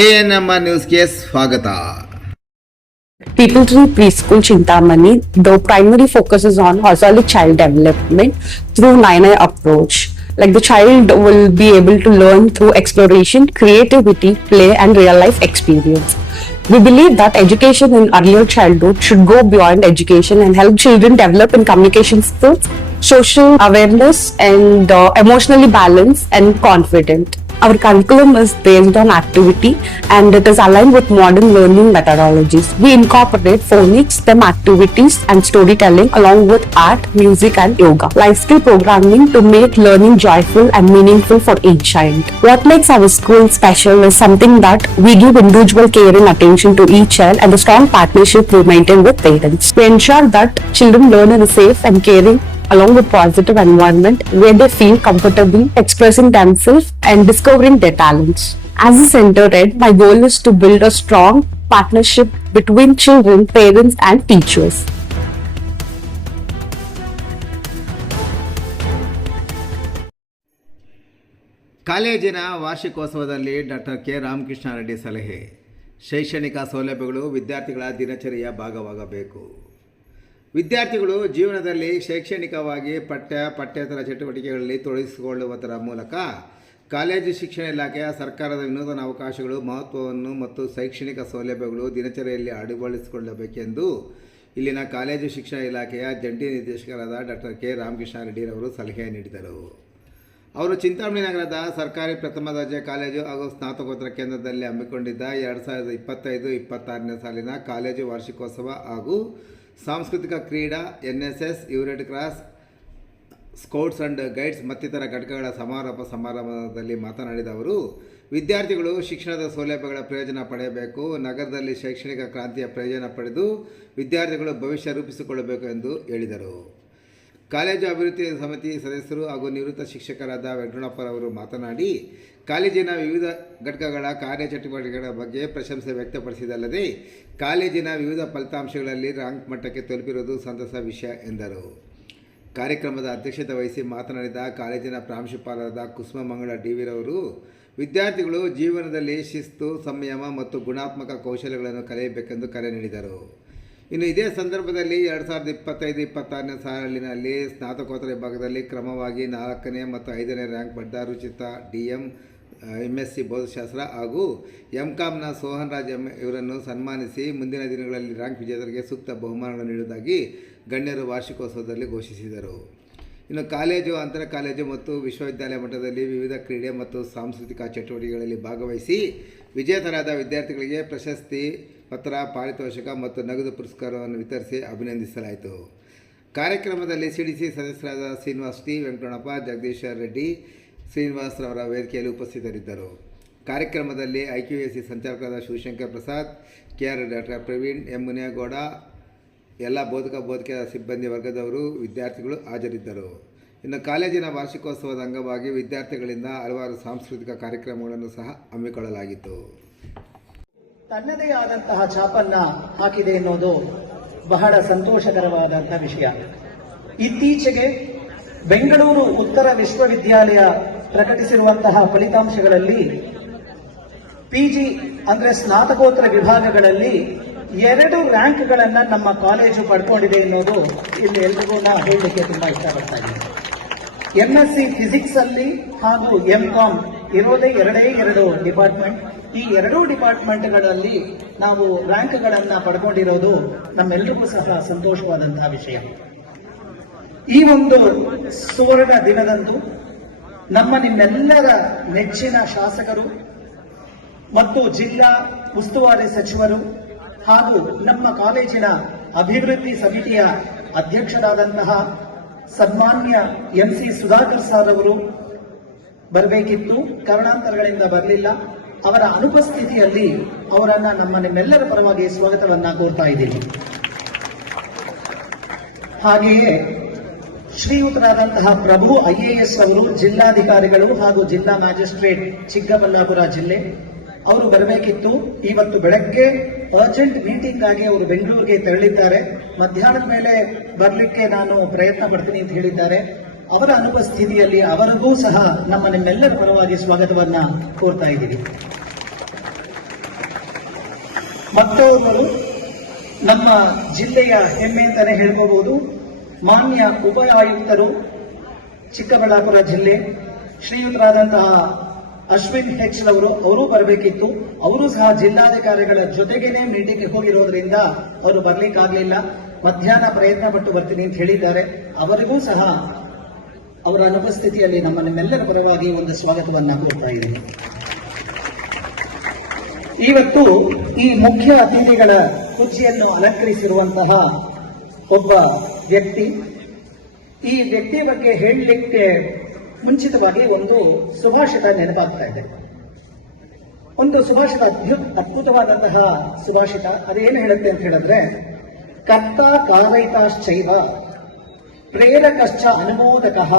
ANMR ನ್ಯೂಸ್ಗೆ ಸ್ವಾಗತ. People Tree Preschool Chintamani, the primary focus is on holistic child development through 9I approach. Like the child will be able to learn through exploration, creativity, play and real life experience. We believe that education in earlier childhood should go beyond education and help children develop in communication skills, social awareness and emotionally balanced and confident. Our curriculum is based on activity and it is aligned with modern learning methodologies. We incorporate phonics, STEM activities and storytelling along with art, music and yoga. Life skill programming to make learning joyful and meaningful for each child. What makes our school special is something that we give individual care and attention to each child and the strong partnership we maintain with parents. We ensure that children learn in a safe and caring along with positive environment where they feel comfortable expressing themselves and discovering their talents. As a center head, my goal is to build a strong partnership between children, parents and teachers. ಕಾಲೇಜಿನ ವಾರ್ಷಿಕೋತ್ಸವದಲ್ಲಿ doctor K Ramakrishna Reddy ಸಲಹೆ. ಶೈಕ್ಷಣಿಕ ಸೌಲಭ್ಯಗಳು ವಿದ್ಯಾರ್ಥಿಗಳ ದಿನಚರಿಯ ಭಾಗವಾಗಬೇಕು. ವಿದ್ಯಾರ್ಥಿಗಳು ಜೀವನದಲ್ಲಿ ಶೈಕ್ಷಣಿಕವಾಗಿ ಪಠ್ಯೇತರ ಚಟುವಟಿಕೆಗಳಲ್ಲಿ ತೊಡಗಿಸಿಕೊಳ್ಳುವುದರ ಮೂಲಕ ಕಾಲೇಜು ಶಿಕ್ಷಣ ಇಲಾಖೆಯ ಸರ್ಕಾರದ ವಿನೂತನ ಅವಕಾಶಗಳು ಮಹತ್ವವನ್ನು ಮತ್ತು ಶೈಕ್ಷಣಿಕ ಸೌಲಭ್ಯಗಳು ದಿನಚರಿಯಲ್ಲಿ ಅಳವಡಿಸಿಕೊಳ್ಳಬೇಕೆಂದು ಇಲ್ಲಿನ ಕಾಲೇಜು ಶಿಕ್ಷಣ ಇಲಾಖೆಯ ಜಂಟಿ ನಿರ್ದೇಶಕರಾದ ಡಾಕ್ಟರ್ ಕೆ ರಾಮಕೃಷ್ಣ ರೆಡ್ಡಿರವರು ಸಲಹೆ ನೀಡಿದರು. ಅವರು ಚಿಂತಾಮಣಿ ನಗರದ ಸರ್ಕಾರಿ ಪ್ರಥಮ ದರ್ಜೆ ಕಾಲೇಜು ಹಾಗೂ ಸ್ನಾತಕೋತ್ತರ ಕೇಂದ್ರದಲ್ಲಿ ಹಮ್ಮಿಕೊಂಡಿದ್ದ 2025-26ನೇ ಸಾಲಿನ ಕಾಲೇಜು ವಾರ್ಷಿಕೋತ್ಸವ ಹಾಗೂ ಸಾಂಸ್ಕೃತಿಕ ಕ್ರೀಡಾ, NSS, red cross, scouts and guides ಮತ್ತಿತರ ಘಟಕಗಳ ಸಮಾರೋಪ ಸಮಾರಂಭದಲ್ಲಿ ಮಾತನಾಡಿದ ಅವರು, ವಿದ್ಯಾರ್ಥಿಗಳು ಶಿಕ್ಷಣದ ಸೌಲಭ್ಯಗಳ ಪ್ರಯೋಜನ ಪಡೆಯಬೇಕು. ನಗರದಲ್ಲಿ ಶೈಕ್ಷಣಿಕ ಕ್ರಾಂತಿಯ ಪ್ರಯೋಜನ ಪಡೆದು ವಿದ್ಯಾರ್ಥಿಗಳು ಭವಿಷ್ಯ ರೂಪಿಸಿಕೊಳ್ಳಬೇಕು ಎಂದು ಹೇಳಿದರು. ಕಾಲೇಜು ಅಭಿವೃದ್ಧಿ ಸಮಿತಿ ಸದಸ್ಯರು ಹಾಗೂ ನಿವೃತ್ತ ಶಿಕ್ಷಕರಾದ ವೆಂಕಟಪ್ಪರವರು ಮಾತನಾಡಿ, ಕಾಲೇಜಿನ ವಿವಿಧ ಘಟಕಗಳ ಕಾರ್ಯಚಟುವಟಿಕೆಗಳ ಬಗ್ಗೆ ಪ್ರಶಂಸೆ ವ್ಯಕ್ತಪಡಿಸಿದಲ್ಲದೆ ಕಾಲೇಜಿನ ವಿವಿಧ ಫಲಿತಾಂಶಗಳಲ್ಲಿ ರ್ಯಾಂಕ್ ಮಟ್ಟಕ್ಕೆ ತಲುಪಿರುವುದು ಸಂತಸ ವಿಷಯ ಎಂದರು. ಕಾರ್ಯಕ್ರಮದ ಅಧ್ಯಕ್ಷತೆ ವಹಿಸಿ ಮಾತನಾಡಿದ ಕಾಲೇಜಿನ ಪ್ರಾಂಶುಪಾಲರಾದ ಕುಸುಮಮಂಗಳ ಡಿವಿರವರು, ವಿದ್ಯಾರ್ಥಿಗಳು ಜೀವನದಲ್ಲಿ ಶಿಸ್ತು, ಸಂಯಮ ಮತ್ತು ಗುಣಾತ್ಮಕ ಕೌಶಲ್ಯಗಳನ್ನು ಕಲಿಯಬೇಕೆಂದು ಕರೆ ನೀಡಿದರು. ಇನ್ನು ಇದೇ ಸಂದರ್ಭದಲ್ಲಿ 2025-26ನೇ ಸಾಲಿನಲ್ಲಿ ಸ್ನಾತಕೋತ್ತರ ವಿಭಾಗದಲ್ಲಿ ಕ್ರಮವಾಗಿ 4ನೇ ಮತ್ತು 5ನೇ ರ್ಯಾಂಕ್ ಪಡೆದ ರುಚಿತಾ DM, MSc ಭೌತಶಾಸ್ತ್ರ ಹಾಗೂ MCOMನ ಸೋಹನ್ ರಾಜ್ ಇವರನ್ನು ಸನ್ಮಾನಿಸಿ ಮುಂದಿನ ದಿನಗಳಲ್ಲಿ ರ್ಯಾಂಕ್ ವಿಜೇತರಿಗೆ ಸೂಕ್ತ ಬಹುಮಾನಗಳನ್ನು ನೀಡುವುದಾಗಿ ಗಣ್ಯರು ವಾರ್ಷಿಕೋತ್ಸವದಲ್ಲಿ ಘೋಷಿಸಿದರು. ಇನ್ನು ಕಾಲೇಜು, ಅಂತರ ಕಾಲೇಜು ಮತ್ತು ವಿಶ್ವವಿದ್ಯಾಲಯ ಮಟ್ಟದಲ್ಲಿ ವಿವಿಧ ಕ್ರೀಡೆ ಮತ್ತು ಸಾಂಸ್ಕೃತಿಕ ಚಟುವಟಿಕೆಗಳಲ್ಲಿ ಭಾಗವಹಿಸಿ ವಿಜೇತರಾದ ವಿದ್ಯಾರ್ಥಿಗಳಿಗೆ ಪ್ರಶಸ್ತಿ ಪತ್ರ, ಪಾರಿತೋಷಕ ಮತ್ತು ನಗದು ಪುರಸ್ಕಾರವನ್ನು ವಿತರಿಸಿ ಅಭಿನಂದಿಸಲಾಯಿತು. ಕಾರ್ಯಕ್ರಮದಲ್ಲಿ CDC ಸದಸ್ಯರಾದ ಶ್ರೀನಿವಾಸ್ T, ವೆಂಕಟಪ್ಪ, ಜಗದೀಶ್ವರ್ ರೆಡ್ಡಿ, ಶ್ರೀನಿವಾಸ್ ರವರ ವೇದಿಕೆಯಲ್ಲಿ ಉಪಸ್ಥಿತರಿದ್ದರು. ಕಾರ್ಯಕ್ರಮದಲ್ಲಿ IQAC ಸಂಚಾಲಕರಾದ Shivashankar Prasad, KR doctor Praveen, M Muniyagowda, ಎಲ್ಲ ಬೋಧಕ ಸಿಬ್ಬಂದಿ ವರ್ಗದವರು, ವಿದ್ಯಾರ್ಥಿಗಳು ಹಾಜರಿದ್ದರು. ಇನ್ನು ಕಾಲೇಜಿನ ವಾರ್ಷಿಕೋತ್ಸವದ ಅಂಗವಾಗಿ ವಿದ್ಯಾರ್ಥಿಗಳಿಂದ ಹಲವಾರು ಸಾಂಸ್ಕೃತಿಕ ಕಾರ್ಯಕ್ರಮಗಳನ್ನು ಸಹ ಹಮ್ಮಿಕೊಳ್ಳಲಾಗಿತ್ತು. ತನ್ನದೇ ಆದಂತಹ ಛಾಪನ್ನ ಹಾಕಿದೆ ಎನ್ನುವುದು ಬಹಳ ಸಂತೋಷಕರವಾದಂತಹ ವಿಷಯ. ಇತ್ತೀಚೆಗೆ ಬೆಂಗಳೂರು ಉತ್ತರ ವಿಶ್ವವಿದ್ಯಾಲಯ ಪ್ರಕಟಿಸಿರುವಂತಹ ಫಲಿತಾಂಶಗಳಲ್ಲಿ PG ಅಂದ್ರೆ ಸ್ನಾತಕೋತ್ತರ ವಿಭಾಗಗಳಲ್ಲಿ 2 ರ್ಯಾಂಕ್ಗಳನ್ನ ನಮ್ಮ ಕಾಲೇಜು ಪಡ್ಕೊಂಡಿದೆ ಎನ್ನುವುದು ಇಲ್ಲಿ ಎಲ್ರಿಗೂ ಹೇಳಲಿಕ್ಕೆ ತುಂಬಾ ಇಷ್ಟಪಡ್ತಾ ಇದ್ದೀನಿ. MSc ಫಿಸಿಕ್ಸ್ ಅಲ್ಲಿ ಹಾಗೂ MCOM ಇರೋದೇ 2 ಡಿಪಾರ್ಟ್ಮೆಂಟ್. ಈ 2 ಡಿಪಾರ್ಟ್ಮೆಂಟ್ಗಳಲ್ಲಿ ನಾವು ರ್ಯಾಂಕ್ಗಳನ್ನ ಪಡ್ಕೊಂಡಿರೋದು ನಮ್ಮೆಲ್ಲರಿಗೂ ಸಹ ಸಂತೋಷವಾದಂತಹ ವಿಷಯ. ಈ ಒಂದು ಸುವರ್ಣ ದಿನದಂದು ನಿಮ್ಮೆಲ್ಲರ ನೆಚ್ಚಿನ ಶಾಸಕರು ಮತ್ತು ಜಿಲ್ಲಾ ಉಸ್ತುವಾರಿ ಸಚಿವರು ಹಾಗೂ ನಮ್ಮ ಕಾಲೇಜಿನ ಅಭಿವೃದ್ಧಿ ಸಮಿತಿಯ ಅಧ್ಯಕ್ಷರಾದಂತಹ ಸನ್ಮಾನ್ಯ MC ಸುಧಾಕರ್ ಸರ್ ಅವರು ಬರಬೇಕಿತ್ತು, ಕಾರಣಾಂತರಗಳಿಂದ ಬರಲಿಲ್ಲ. ಅವರ ಅನುಪಸ್ಥಿತಿಯಲ್ಲಿ ಅವರನ್ನ ನಿಮ್ಮೆಲ್ಲರ ಪರವಾಗಿ ಸ್ವಾಗತವನ್ನ ಕೋರ್ತಾ ಇದ್ದೀನಿ. ಹಾಗೆಯೇ ಶ್ರೀಯುತರಾದಂತಹ ಪ್ರಭು IAS ಅವರು ಜಿಲ್ಲಾಧಿಕಾರಿಗಳು ಹಾಗೂ ಜಿಲ್ಲಾ ಮ್ಯಾಜಿಸ್ಟ್ರೇಟ್ ಚಿಕ್ಕಬಳ್ಳಾಪುರ ಜಿಲ್ಲೆ ಅವರು ಬರಬೇಕಿತ್ತು. ಇವತ್ತು ಬೆಳಗ್ಗೆ ಅರ್ಜೆಂಟ್ ಮೀಟಿಂಗ್ ಆಗಿ ಅವರು ಬೆಂಗಳೂರಿಗೆ ತೆರಳಿದ್ದಾರೆ. ಮಧ್ಯಾಹ್ನದ ಮೇಲೆ ಬರಲಿಕ್ಕೆ ನಾನು ಪ್ರಯತ್ನ ಪಡ್ತೀನಿ ಅಂತ ಹೇಳಿದ್ದಾರೆ. ಅವರ ಅನುಪಸ್ಥಿತಿಯಲ್ಲಿ ಅವರಿಗೂ ಸಹ ನಿಮ್ಮೆಲ್ಲರ ಪರವಾಗಿ ಸ್ವಾಗತವನ್ನ ಕೋರ್ತಾ ಇದ್ದೀವಿ. ಮತ್ತೊಬ್ಬರು ನಮ್ಮ ಜಿಲ್ಲೆಯ ಹೆಮ್ಮೆ ಅಂತಾನೆ ಹೇಳ್ಕೋಬಹುದು, ಮಾನ್ಯ ಉಪ ಆಯುಕ್ತರು ಚಿಕ್ಕಬಳ್ಳಾಪುರ ಜಿಲ್ಲೆ ಶ್ರೀಯುತರಾದಂತಹ ಅಶ್ವಿನ್ ಹೆಚ್ ಅವರು ಬರಬೇಕಿತ್ತು. ಅವರು ಸಹ ಜಿಲ್ಲಾಧಿಕಾರಿಗಳ ಜೊತೆಗೇನೆ ಮೀಟಿಂಗ್ಗೆ ಹೋಗಿರೋದ್ರಿಂದ ಅವರು ಬರ್ಲಿಕ್ಕಾಗ್ಲಿಲ್ಲ. ಮಧ್ಯಾಹ್ನ ಪ್ರಯತ್ನ ಪಟ್ಟು ಬರ್ತೀನಿ ಅಂತ ಹೇಳಿದ್ದಾರೆ. ಅವರಿಗೂ ಸಹ ಅವರ ಅನುಪಸ್ಥಿತಿಯಲ್ಲಿ ನಿಮ್ಮೆಲ್ಲರ ಪರವಾಗಿ ಒಂದು ಸ್ವಾಗತವನ್ನ ಕೋರ್ತಾ ಇದ್ದೀನಿ. ಇವತ್ತು ಈ ಮುಖ್ಯ ಅತಿಥಿಗಳ ಕುರ್ಚಿಯನ್ನು ಅಲಂಕರಿಸಿರುವಂತಹ ಒಬ್ಬ ವ್ಯಕ್ತಿ, ಈ ವ್ಯಕ್ತಿಯ ಬಗ್ಗೆ ಹೇಳಲಿಕ್ಕೆ ಮುಂಚಿತವಾಗಿ ಒಂದು ಸುಭಾಷಿತ ನೆನಪಾಗ್ತಾ ಇದೆ. ಒಂದು ಸುಭಾಷಿತ ಅದ್ಭುತವಾದಂತಹ ಸುಭಾಷಿತ. ಅದೇನು ಹೇಳುತ್ತೆ ಅಂತ ಹೇಳಿದ್ರೆ, ಕರ್ತ ಕಾರಯಿತಾಶ್ಚೈವ ಪ್ರೇರಕಶ್ಚ ಅನುಮೋದಕಃ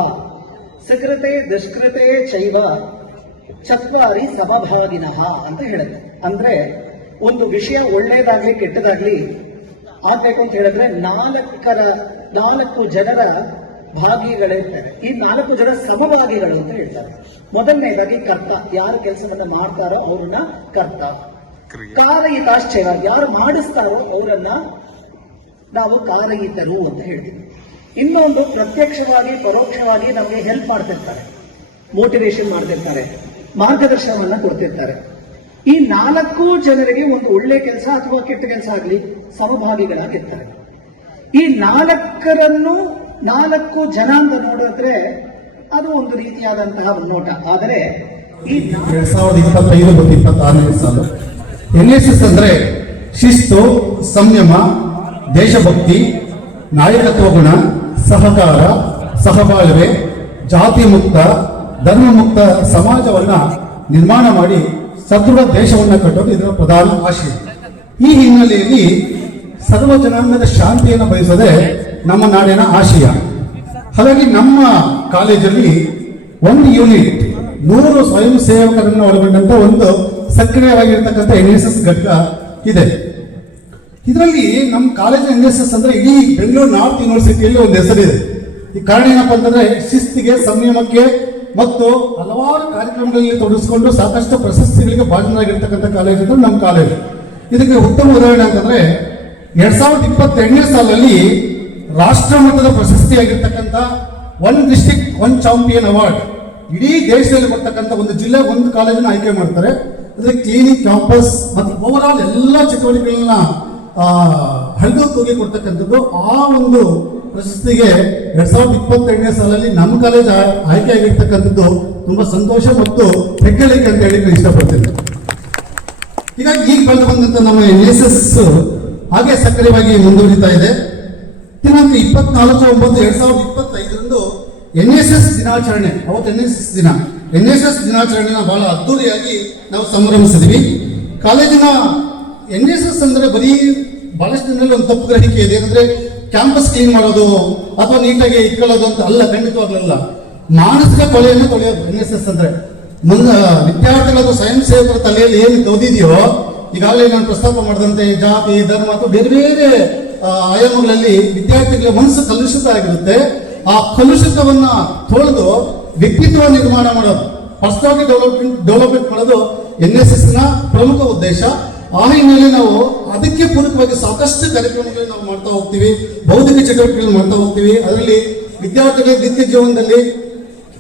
ಸಕೃತೆ ದುಷ್ಕೃತೆ ಚೈವ ಚತ್ವಾರಿ ಸಮಭಾಗಿನಃ ಅಂತ ಹೇಳುತ್ತೆ. ಅಂದ್ರೆ ಒಂದು ವಿಷಯ ಒಳ್ಳೆಯದಾಗ್ಲಿ ಕೆಟ್ಟದಾಗ್ಲಿ ಆಗ್ಬೇಕು ಅಂತ ಹೇಳಿದ್ರೆ 4 ಜನರ ಭಾಗಿಗಳಿರ್ತಾರೆ. ಈ 4 ಜನ ಸಮಭಾಗಿಗಳು ಅಂತ ಹೇಳ್ತಾರೆ. ಮೊದಲನೇದಾಗಿ ಕರ್ತ, ಯಾರು ಕೆಲಸವನ್ನ ಮಾಡ್ತಾರೋ ಅವ್ರನ್ನ ಕರ್ತ. ಕಾರಯಿತಾಶ್ಚೈವ, ಯಾರು ಮಾಡಿಸ್ತಾರೋ ಅವರನ್ನ ನಾವು ಕಾರಯಿತರು ಅಂತ ಹೇಳ್ತೀವಿ. ಇನ್ನೊಂದು ಪ್ರತ್ಯಕ್ಷವಾಗಿ ಪರೋಕ್ಷವಾಗಿ ನಮಗೆ ಹೆಲ್ಪ್ ಮಾಡ್ತಿರ್ತಾರೆ, ಮೋಟಿವೇಶನ್ ಮಾಡ್ತಿರ್ತಾರೆ, ಮಾರ್ಗದರ್ಶನವನ್ನ ಕೊಡ್ತಿರ್ತಾರೆ. ಈ 4 ಜನರಿಗೆ ಒಂದು ಒಳ್ಳೆ ಕೆಲಸ ಅಥವಾ ಕೆಟ್ಟ ಕೆಲಸ ಆಗಲಿ ಸಮಭಾಗಿಗಳಾಗಿರ್ತಾರೆ. ಈ 4 ಜನ ಅಂತ ನೋಡಿದ್ರೆ ಅದು ಒಂದು ರೀತಿಯಾದಂತಹ ನೋಟ. ಆದರೆ ಈ 2025 ಮತ್ತು 26ನೇ ಸಾಲು NSS ಅಂದ್ರೆ ಶಿಸ್ತು, ಸಂಯಮ, ದೇಶಭಕ್ತಿ, ನಾಯಕತ್ವ ಗುಣ, ಸಹಕಾರ, ಸಹಬಾಳ್ವೆ, ಜಾತಿ ಮುಕ್ತ, ಧರ್ಮ ಮುಕ್ತ ಸಮಾಜವನ್ನ ನಿರ್ಮಾಣ ಮಾಡಿ ಸದೃಢ ದೇಶವನ್ನ ಕಟ್ಟೋದು ಇದರ ಪ್ರಧಾನ ಆಶಯ. ಈ ಹಿನ್ನೆಲೆಯಲ್ಲಿ ಸರ್ವ ಜನಾಂಗದ ಶಾಂತಿಯನ್ನು ಬಯಸೋದೇ ನಮ್ಮ ನಾಡಿನ ಆಶಯ. ಹಾಗಾಗಿ ನಮ್ಮ ಕಾಲೇಜಲ್ಲಿ ಒಂದು ಯೂನಿಟ್ 100 ಸ್ವಯಂ ಸೇವಕರನ್ನು ಒಳಗೊಂಡಂತ ಒಂದು ಸಕ್ರಿಯವಾಗಿರ್ತಕ್ಕಂಥ NSS ಘಟಕ ಇದೆ. ಇದರಲ್ಲಿ ನಮ್ಮ ಕಾಲೇಜ್ NSS ಅಂದ್ರೆ ಇಡೀ ಬೆಂಗಳೂರು ನಾರ್ತ್ ಯೂನಿವರ್ಸಿಟಿಯಲ್ಲಿ ಒಂದು ಹೆಸರಿದೆ. ಈ ಕಾರಣ ಏನಪ್ಪಾ ಅಂತಂದ್ರೆ ಶಿಸ್ತಿಗೆ, ಸಂಯಮಕ್ಕೆ ಮತ್ತು ಹಲವಾರು ಕಾರ್ಯಕ್ರಮಗಳಲ್ಲಿ ತೊಡಗಿಸಿಕೊಂಡು ಸಾಕಷ್ಟು ಪ್ರಶಸ್ತಿಗಳಿಗೆ ಭಾಜನರಾಗಿರ್ತಕ್ಕಂಥ ಕಾಲೇಜ್ ಅಂದ್ರೆ ನಮ್ಮ ಕಾಲೇಜ್. ಇದಕ್ಕೆ ಉತ್ತಮ ಉದಾಹರಣೆ ಅಂತಂದ್ರೆ 2022ನೇ ಸಾಲಲ್ಲಿ ರಾಷ್ಟ್ರ ಮಟ್ಟದ ಪ್ರಶಸ್ತಿಯಾಗಿರ್ತಕ್ಕಂಥ one district one champion award ಇಡೀ ದೇಶದಲ್ಲಿ ಬರ್ತಕ್ಕಂಥ ಒಂದು ಜಿಲ್ಲೆ ಒಂದು ಕಾಲೇಜನ್ನು ಆಯ್ಕೆ ಮಾಡ್ತಾರೆ. ಅಂದ್ರೆ ಕ್ಲಿನಿಕ್, ಕ್ಯಾಂಪಸ್ ಮತ್ತು ಓವರ್ ಆಲ್ ಎಲ್ಲ ಚಟುವಟಿಕೆಗಳನ್ನ ಹರಿದು ತೂಗಿ ಕೊಡ್ತಕ್ಕಂಥದ್ದು. ಆ ಒಂದು ಪ್ರಶಸ್ತಿಗೆ 2022ನೇ ಸಾಲಲ್ಲಿ ನಮ್ಮ ಕಾಲೇಜ್ ಆಯ್ಕೆ ಆಗಿರ್ತಕ್ಕಂಥದ್ದು ತುಂಬಾ ಸಂತೋಷ ಮತ್ತು ಹೆಗ್ಗಳಿಕೆ ಅಂತ ಹೇಳಿ ಇಷ್ಟಪಡ್ತೇನೆ. ಹೀಗಾಗಿ ಈಗ ಬಂದು ಬಂದಂತ ನಮ್ಮ NSS ಹಾಗೆ ಸಕ್ರಿಯವಾಗಿ ಮುಂದುವರಿತಾ ಇದೆ. ದಿನಾಂಕ 24/9/2025 NSS ದಿನಾಚರಣೆ, ಅವತ್ತು NSS ದಿನ, NSS ದಿನಾಚರಣೆನ ಬಹಳ ಅದ್ದೂರಿಯಾಗಿ ನಾವು ಸಂಭ್ರಮಿಸಿದ್ವಿ. ಕಾಲೇಜಿನ NSS ಅಂದ್ರೆ ಬರೀ ಬಹಳಷ್ಟು ಜನರಲ್ಲಿ ಒಂದು ತಪ್ಪು ಗ್ರಹಿಕೆ ಇದೆ. ಏನಂದ್ರೆ ಕ್ಯಾಂಪಸ್ ಕ್ಲೀನ್ ಮಾಡೋದು ಅಥವಾ ನೀಟಾಗಿ ಇಟ್ಕೊಳ್ಳೋದು ಅಂತ ಅಲ್ಲ, ಖಂಡಿತವಾಗ್ಲಲ್ಲ. ಮಾನಸಿಕ ಕೊಲೆಯನ್ನು ತೊಳೆಯೋದು NSS ಅಂದ್ರೆ. ವಿದ್ಯಾರ್ಥಿಗಳ ಸ್ವಯಂ ಸೇವಕರ ತಲೆಯಲ್ಲಿ ಏನು ತೊದಿದೆಯೋ, ಈಗಾಗಲೇ ನಾನು ಪ್ರಸ್ತಾಪ ಮಾಡಿದಂತೆ ಜಾತಿ, ಧರ್ಮ ಅಥವಾ ಬೇರೆ ಬೇರೆ ಆಯಾಮಗಳಲ್ಲಿ ವಿದ್ಯಾರ್ಥಿಗಳ ಮನಸ್ಸು ಕಲುಷಿತ ಆಗಿರುತ್ತೆ. ಆ ಕಲುಷಿತವನ್ನ ತೊಳೆದು ವ್ಯಕ್ತಿತ್ವ ನಿರ್ಮಾಣ ಮಾಡೋದು, ಪರ್ಸನಾಲಿಟಿ ಡೆವಲಪ್ಮೆಂಟ್ ಮಾಡೋದು NSS ನ ಪ್ರಮುಖ ಉದ್ದೇಶ. ಆ ಹಿನ್ನೆಲೆ ನಾವು ಅದಕ್ಕೆ ಪೂರಕವಾಗಿ ಸಾಕಷ್ಟು ಕಾರ್ಯಕ್ರಮಗಳನ್ನು ನಾವು ಮಾಡ್ತಾ ಹೋಗ್ತೀವಿ, ಬೌದ್ಧಿಕ ಚಟುವಟಿಕೆಗಳನ್ನು ಮಾಡ್ತಾ ಹೋಗ್ತೀವಿ. ಅದರಲ್ಲಿ ವಿದ್ಯಾರ್ಥಿಗಳ ನಿತ್ಯ ಜೀವನದಲ್ಲಿ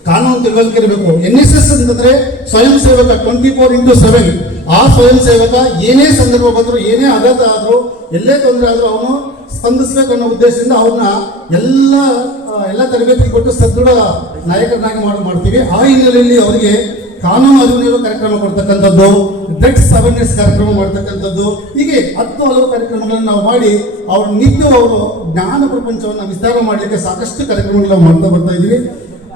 ಕಾನೂನು ತಿಳುವಳಿಕೆ ಇರಬೇಕು. NSS ಅಂತಂದ್ರೆ ಸ್ವಯಂ ಸೇವಕ 24/7. ಆ ಸ್ವಯಂ ಸೇವಕ ಏನೇ ಸಂದರ್ಭ ಬಂದ್ರು, ಏನೇ ಆಘಾತ ಆದ್ರೂ, ಎಲ್ಲೇ ತೊಂದರೆ ಆದ್ರೂ ಅವನು ಸ್ಪಂದಿಸಬೇಕು ಅನ್ನೋ ಉದ್ದೇಶದಿಂದ ಅವ್ರನ್ನ ಎಲ್ಲ ತರಬೇತಿ ಕೊಟ್ಟು ಸದೃಢ ನಾಯಕರನ್ನಾಗಿ ಮಾಡ್ತೀವಿ. ಆ ಹಿನ್ನೆಲೆಯಲ್ಲಿ ಅವರಿಗೆ ಕಾನೂನು ಅರಿವು ಕಾರ್ಯಕ್ರಮ ಕೊಡ್ತಕ್ಕಂಥದ್ದು, ಡ್ರಗ್ಸ್ ಅವೇರ್ನೆಸ್ ಕಾರ್ಯಕ್ರಮ ಮಾಡ್ತಕ್ಕಂಥದ್ದು, ಹೀಗೆ 10 ಹಲವು ಕಾರ್ಯಕ್ರಮಗಳನ್ನು ನಾವು ಮಾಡಿ ಅವ್ರ ನಿತ್ಯ ಅವರು ಜ್ಞಾನ ಪ್ರಪಂಚವನ್ನು ವಿಸ್ತಾರ ಮಾಡಲಿಕ್ಕೆ ಸಾಕಷ್ಟು ಕಾರ್ಯಕ್ರಮಗಳನ್ನು ಮಾಡ್ತಾ ಬರ್ತಾ ಇದ್ದೀವಿ.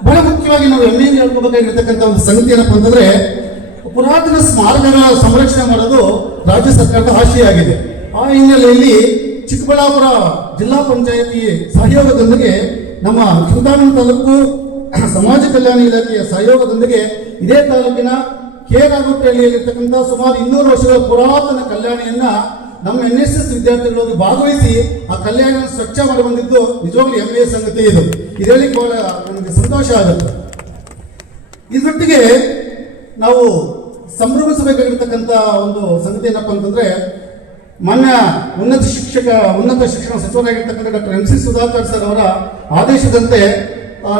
ಬಹಳ ಮುಖ್ಯವಾಗಿ ನಾವು ಹೆಮ್ಮೆಯಿಂದ ಹೇಳ್ಕೋಬೇಕಾಗಿರ್ತಕ್ಕಂಥ ಒಂದು ಸಂಗತಿ ಏನಪ್ಪಾ ಅಂತಂದ್ರೆ, ಪುರಾತನ ಸ್ಮಾರಕಗಳ ಸಂರಕ್ಷಣೆ ಮಾಡೋದು ರಾಜ್ಯ ಸರ್ಕಾರದ ಆಶಯ ಆಗಿದೆ. ಆ ಹಿನ್ನೆಲೆಯಲ್ಲಿ ಚಿಕ್ಕಬಳ್ಳಾಪುರ ಜಿಲ್ಲಾ ಪಂಚಾಯತಿ ಸಹಯೋಗದೊಂದಿಗೆ ನಮ್ಮ ಚಿಂತಾಮಣಿ ತಾಲೂಕು ಸಮಾಜ ಕಲ್ಯಾಣ ಇಲಾಖೆಯ ಸಹಯೋಗದೊಂದಿಗೆ ಇದೇ ತಾಲೂಕಿನ ಕೇರಾಗುಟ್ಟಹಳ್ಳಿಯಲ್ಲಿರ್ತಕ್ಕಂಥ ಸುಮಾರು 200 ವರ್ಷಗಳ ಪುರಾತನ ಕಲ್ಯಾಣಿಯನ್ನ ನಮ್ಮ NSS ವಿದ್ಯಾರ್ಥಿಗಳು ಭಾಗವಹಿಸಿ ಆ ಕಲ್ಯಾಣ ಸ್ವಚ್ಛ ಮಾಡಿ ಬಂದಿದ್ದು ನಿಜವಾಗ್ಲೂ ಹೆಮ್ಮೆಯ ಸಂಗತಿ. ಇದರಲ್ಲಿ ಬಹಳ ನಮಗೆ ಸಂತೋಷ ಆಗುತ್ತೆ. ಇದರೊಟ್ಟಿಗೆ ನಾವು ಸಂಭ್ರಮಿಸಬೇಕಾಗಿರ್ತಕ್ಕಂಥ ಒಂದು ಸಂಗತಿ ಏನಪ್ಪಾ ಅಂತಂದ್ರೆ, ಮಾನ್ಯ ಉನ್ನತ ಶಿಕ್ಷಣ ಸಚಿವರಾಗಿರ್ತಕ್ಕಂಥ doctor M C Sudhakar sir ಅವರ ಆದೇಶದಂತೆ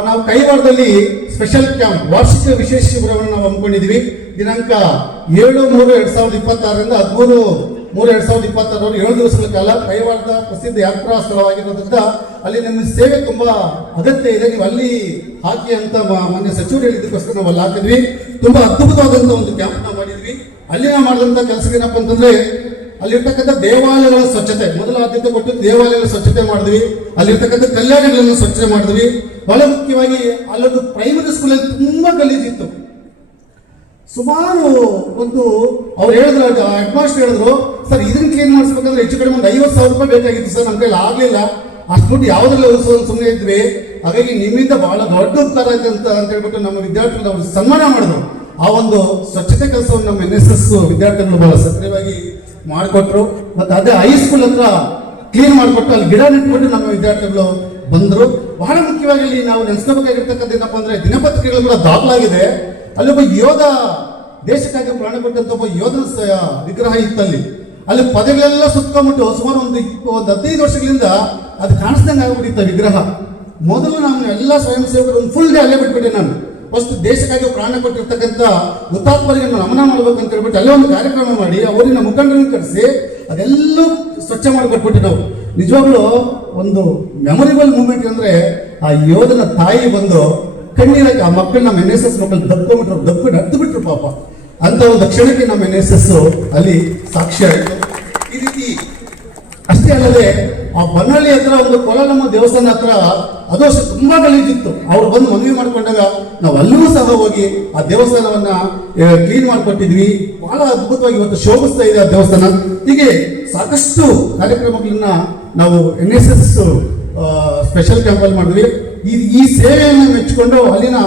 ನಾವು ಕೈವಾರದಲ್ಲಿ ಸ್ಪೆಷಲ್ ಕ್ಯಾಂಪ್ ವಾರ್ಷಿಕ ವಿಶೇಷ ಶಿಬಿರವನ್ನು ನಾವು ಹಮ್ಮಿಕೊಂಡಿದ್ದೀವಿ. ದಿನಾಂಕ 7/3/2026 13/3/2026 7 ದಿವಸಗಳ ಕಾಲ ಕೈವಾರದ ಪ್ರಸಿದ್ಧ ಯಾತ್ರಾ ಸ್ಥಳವಾಗಿರೋದ್ರಿಂದ ಅಲ್ಲಿ ನಮ್ಮ ಸೇವೆ ತುಂಬಾ ಅಗತ್ಯ ಇದೆ, ನೀವು ಅಲ್ಲಿ ಹಾಕಿ ಅಂತ ಮಾನ್ಯ ಸಚಿವರು ಹೇಳಿದ್ದಕ್ಕೋಸ್ಕರ ನಾವು ಅಲ್ಲಿ ಹಾಕಿದ್ವಿ. ತುಂಬಾ ಅದ್ಭುತವಾದಂತಹ ಒಂದು ಕ್ಯಾಂಪ್ ನಾವು ಮಾಡಿದ್ವಿ. ಅಲ್ಲಿ ನಾವು ಮಾಡಿದಂಥ ಕೆಲಸ ಏನಪ್ಪ ಅಂತಂದ್ರೆ ಅಲ್ಲಿರ್ತಕ್ಕಂಥ ದೇವಾಲಯಗಳ ಸ್ವಚ್ಛತೆ, ಮೊದಲ ಆದ್ಯತೆ ಕೊಟ್ಟು ದೇವಾಲಯಗಳ ಸ್ವಚ್ಛತೆ ಮಾಡಿದ್ವಿ. ಅಲ್ಲಿರ್ತಕ್ಕಂಥ ಕಲ್ಯಾಣಗಳನ್ನು ಸ್ವಚ್ಛತೆ ಮಾಡಿದ್ವಿ. ಬಹಳ ಮುಖ್ಯವಾಗಿ ಅಲ್ಲೊಂದು ಪ್ರೈಮರಿ ಸ್ಕೂಲಲ್ಲಿ ತುಂಬಾ ಗಲೀಜಿತ್ತು. ಸುಮಾರು ಒಂದು ಅವ್ರು ಹೇಳಿದ್ರು, ಹೆಡ್ ಮಾಸ್ಟರ್ ಹೇಳಿದ್ರು, ಸರ್ ಇದನ್ನ ಕ್ಲೀನ್ ಮಾಡಿಸ್ಬೇಕಂದ್ರೆ ಹೆಚ್ಚು ಕಡಿಮೆ ಒಂದು 50,000 ರೂಪಾಯಿ ಬೇಕಾಗಿತ್ತು ಸರ್, ನಮ್ಮ ಕೈಲಿ ಆಗ್ಲಿಲ್ಲ, ಅಷ್ಟು ದುಡ್ಡು ಯಾವುದ್ರಲ್ಲಿ ಉಳಿಸೋದು ಸುಮ್ಮನೆ ಇದ್ವಿ. ಹಾಗಾಗಿ ನಿಮ್ಮಿಂದ ಬಹಳ ದೊಡ್ಡ ಉಪಕಾರ ಆಯ್ತು ಅಂತ ಹೇಳ್ಬಿಟ್ಟು ನಮ್ಮ ವಿದ್ಯಾರ್ಥಿಗಳು ಅವರು ಸನ್ಮಾನ ಮಾಡಿದ್ರು. ಆ ಒಂದು ಸ್ವಚ್ಛತೆ ಕೆಲಸವನ್ನು ನಮ್ಮ NSS ವಿದ್ಯಾರ್ಥಿಗಳು ಬಹಳ ಸಕ್ರಿಯವಾಗಿ ಮಾಡಿಕೊಟ್ರು. ಮತ್ತೆ ಅದೇ ಹೈಸ್ಕೂಲ್ ಹತ್ರ ಕ್ಲೀನ್ ಮಾಡಿಕೊಟ್ಟು ಅಲ್ಲಿ ಗಿಡ ನೆಟ್ಬಿಟ್ಟು ನಮ್ಮ ವಿದ್ಯಾರ್ಥಿಗಳು ಬಂದರು. ಬಹಳ ಮುಖ್ಯವಾಗಿ ಇಲ್ಲಿ ನಾವು ನೆನೆಸ್ಕೋಬೇಕಾಗಿರ್ತಕ್ಕಂಥ ಏನಪ್ಪ ಅಂದ್ರೆ ದಿನಪತ್ರಿಕೆಗಳು ಕೂಡ ದಾಖಲಾಗಿದೆ. ಅಲ್ಲೊಬ್ಬ ಯೋಧ, ದೇಶಕ್ಕಾಗಿ ಪ್ರಾಣ ಕೊಟ್ಟಂತ ಒಬ್ಬ ಯೋಧನ ವಿಗ್ರಹ ಇತ್ತಲ್ಲಿ. ಅಲ್ಲಿ ಪದಗಳೆಲ್ಲ ಸುತ್ಕೊಂಡ್ಬಿಟ್ಟು ಸುಮಾರು ಒಂದು 15 ವರ್ಷಗಳಿಂದ ಅದು ಕಾಣಿಸ್ದಂಗೆ ಆಗ್ಬಿಟ್ಟಿತ್ತು ವಿಗ್ರಹ. ಮೊದಲು ನಾನು ಎಲ್ಲ ಸ್ವಯಂ ಸೇವಕರು ಒಂದು ಫುಲ್ ಡೇ ಅಲ್ಲೇ ಬಿಟ್ಬಿಟ್ಟೆ. ನಾನು ಫಸ್ಟ್ ದೇಶಕ್ಕಾಗಿ ಪ್ರಾಣ ಕೊಟ್ಟಿರ್ತಕ್ಕಂಥ ಹುತಾತ್ಮರಿಗೆ ನಮನ ಮಾಡ್ಬೇಕು ಅಂತ ಹೇಳ್ಬಿಟ್ಟು ಅಲ್ಲೇ ಒಂದು ಕಾರ್ಯಕ್ರಮ ಮಾಡಿ ಅವರಿನ ಮುಖಂಡರನ್ನು ಕರೆಸಿ ಅದೆಲ್ಲೂ ಸ್ವಚ್ಛ ಮಾಡಿಕೊಟ್ಬಿಟ್ಟು ನಾವು ನಿಜವಾಗ್ಲೂ ಒಂದು ಮೆಮೊರೇಬಲ್ ಮೂಮೆಂಟ್ ಅಂದ್ರೆ ಆ ಯೋಧನ ತಾಯಿ ಬಂದು ಕಣ್ಣೀರಕ್ಕೆ ಆ ಮಕ್ಕಳು ನಮ್ಮ NSS ಮಕ್ಕಳು ದಬ್ಕೊಂಡು ಹತ್ತು ಬಿಟ್ರು ಪಾಪ. ಅಂತ ಒಂದು ಕ್ಷಣಕ್ಕೆ ನಮ್ಮ NSS ಅಲ್ಲಿ ಸಾಕ್ಷಿ ಆಯಿತು. ಈ ರೀತಿ ಅಷ್ಟೇ ಅಲ್ಲದೆ ಆ ಬನ್ನಳ್ಳಿ ಹತ್ರ ಒಂದು ಕೊಲಲಮ್ಮ ದೇವಸ್ಥಾನ ಹತ್ರ ಅದು ಅಷ್ಟು ತುಂಬಾ ಗಲೀಜಿತ್ತು. ಅವ್ರು ಬಂದು ಮನವಿ ಮಾಡ್ಕೊಂಡಾಗ ನಾವು ಅಲ್ಲೂ ಸಹ ಹೋಗಿ ಆ ದೇವಸ್ಥಾನವನ್ನ ಕ್ಲೀನ್ ಮಾಡಿಕೊಟ್ಟಿದ್ವಿ. ಬಹಳ ಅದ್ಭುತವಾಗಿ ಇವತ್ತು ಶೋಭಿಸ್ತಾ ಇದೆ ಆ ದೇವಸ್ಥಾನ. ಹೀಗೆ ಸಾಕಷ್ಟು ಕಾರ್ಯಕ್ರಮಗಳನ್ನ ನಾವು NSS ಸ್ಪೆಷಲ್ ಕ್ಯಾಂಪ್ ಅಲ್ಲಿ ಮಾಡಿದ್ವಿ. ಈ ಸೇವೆಯನ್ನು ಮೆಚ್ಚಿಕೊಂಡು ಅಲ್ಲಿನ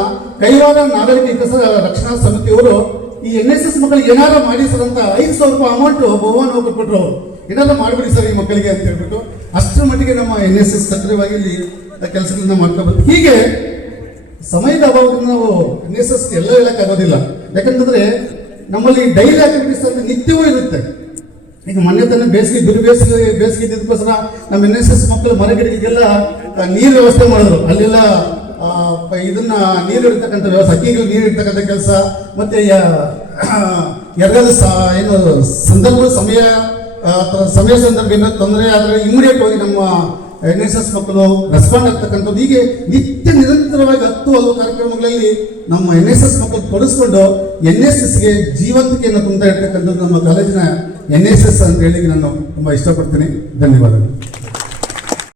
ಕೈವಾರ ನಾಗರಿಕ ಹಿತ ರಕ್ಷಣಾ ಸಮಿತಿಯವರು ಈ NSS ಮಕ್ಕಳಿಗೆ ಏನಾರ ಮಾಡಿ ಸರ್ ಅಂತ 5,000 ರೂಪಾಯಿ ಅಮೌಂಟ್ ಬಹುಮಾನ ಕೊಟ್ಟರು. ಏನಾದ್ರು ಮಾಡ್ಬಿಡಿ ಸರ್ ಈ ಮಕ್ಕಳಿಗೆ ಅಂತ ಹೇಳ್ಬಿಟ್ಟು ಅಷ್ಟರ ಮಟ್ಟಿಗೆ ನಮ್ಮ NSS ಸಕ್ರಿಯವಾಗಿ ಇಲ್ಲಿ ಕೆಲಸಗಳನ್ನ ಮಾಡ್ಕೋಬೇಕು. ಹೀಗೆ ಸಮಯದ ಅಭಾವದಿಂದ ನಾವು NSS ಎಲ್ಲ ಹೇಳಕ್ಕಾಗೋದಿಲ್ಲ. ಯಾಕಂತಂದ್ರೆ ನಮ್ಮಲ್ಲಿ ಡೈಲಿ ಆಕ್ಟಿವಿಟೀಸ್ ಅಂತ ನಿತ್ಯವೂ ಇರುತ್ತೆ. ಈಗ ಮೊನ್ನೆ ತಾನೇ ಬೇಸಿಗೆ ಇದಕ್ಕೋಸ್ಕರ ನಮ್ಮ NSS ಮಕ್ಕಳು ಮರಗಿಡಗಳಿಗೆಲ್ಲ ನೀರು ವ್ಯವಸ್ಥೆ ಮಾಡಿದ್ರು. ಅಲ್ಲೆಲ್ಲ ಇದನ್ನ ನೀರು ಇಡ್ತಕ್ಕಂಥ ವ್ಯವಸ್ಥೆ, ಹಕ್ಕಿಗಳು ನೀರು ಇಡ್ತಕ್ಕಂಥ ಕೆಲಸ, ಮತ್ತೆ ಯಾರಿಗಾದ್ರೂ ಏನು ಸಮಯ ಸಂದರ್ಭ ಏನಾದ್ರು ತೊಂದರೆ ಆದರೆ ಇಮಿಡಿಯೇಟ್ ಆಗಿ ನಮ್ಮ NSS ಮಕ್ಕಳು ರೆಸ್ಪಾಂಡ್ ಆಗ್ತಕ್ಕಂಥದ್ದು. ಹೀಗೆ ನಿರಂತರವಾಗಿ 10 ಹಲವು ಕಾರ್ಯಕ್ರಮಗಳಲ್ಲಿ ನಮ್ಮ NSS ಮಕ್ಕಳು ತೊಡಗಿಸ್ಕೊಂಡು NSSಗೆ ಜೀವಂತಿಕೆಯನ್ನು ತುಂಬ್ತಾ ಇರ್ತಕ್ಕಂಥದ್ದು ನಮ್ಮ ಕಾಲೇಜಿನ NSS ಅಂತ ಹೇಳಿ ನಾನು ತುಂಬಾ ಇಷ್ಟಪಡ್ತೀನಿ. ಧನ್ಯವಾದಗಳು.